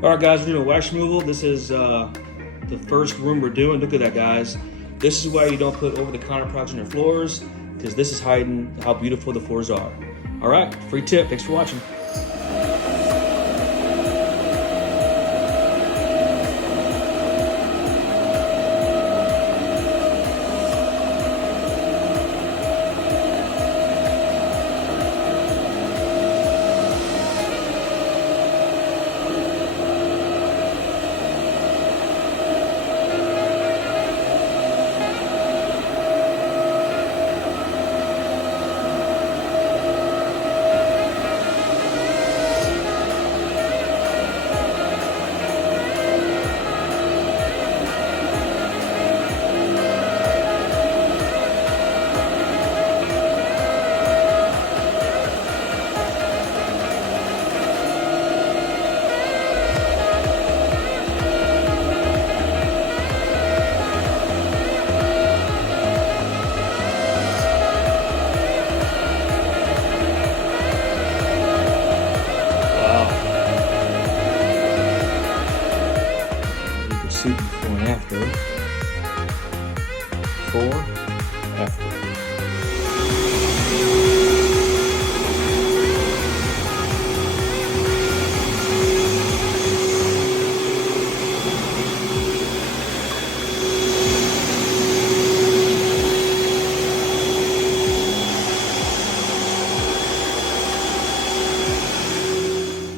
All right, guys, we're doing wax removal. This is the first room we're doing. Look at that, guys. This is why you don't put over-the-counter products on your floors, because this is hiding how beautiful the floors are. All right, free tip. Thanks for watching. See before and after. Before, after.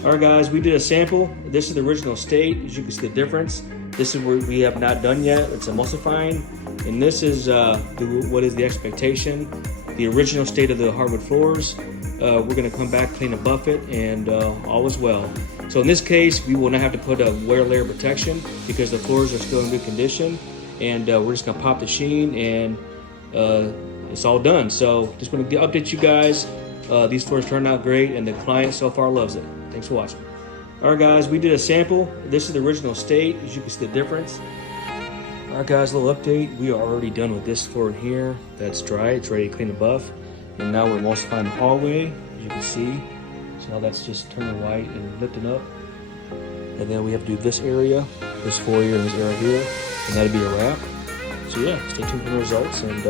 All right, guys, we did a sample. This is the original state. As you can see the difference. This is where we have not done yet. It's emulsifying. And this is what is the expectation. The original state of the hardwood floors. We're gonna come back, clean and buff it, and all is well. So in this case, we will not have to put a wear layer protection because the floors are still in good condition. And we're just gonna pop the sheen and it's all done. So just wanna update you guys. These floors turned out great and the client so far loves it. Thanks for watching. All right, guys, we did a sample. This is the original state. As you can see the difference. All right, guys, a little update. We are already done with this floor in here. That's dry. It's ready to clean and buff. And now we're emulsifying the hallway. As you can see. So now that's just turning white and lifting up. And then we have to do this area, this foyer, and this area here. And that'll be a wrap. So yeah, stay tuned for the results. And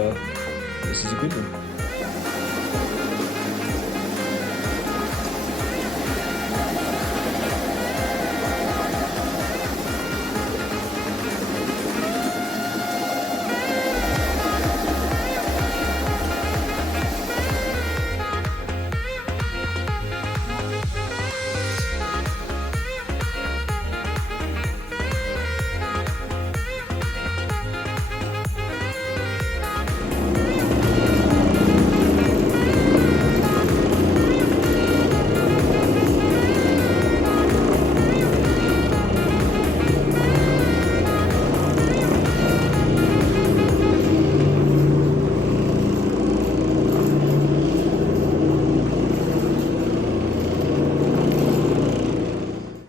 this is a good one.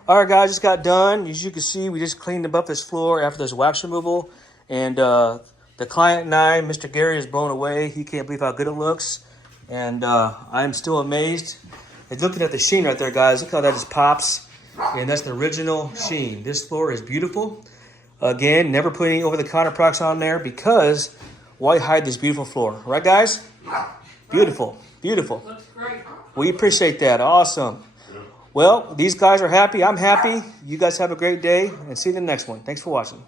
All right, guys, just got done. As you can see, we just cleaned up this floor after this wax removal. And the client and I, Mr. Gary, is blown away. He can't believe how good it looks. And I'm still amazed. And looking at the sheen right there, guys, look how that just pops. And that's the original sheen. This floor is beautiful. Again, never put any over-the-counter products on there because why hide this beautiful floor? Right, guys? Beautiful, beautiful. Looks great. We appreciate that. Awesome. Well, these guys are happy. I'm happy. You guys have a great day and see you in the next one. Thanks for watching.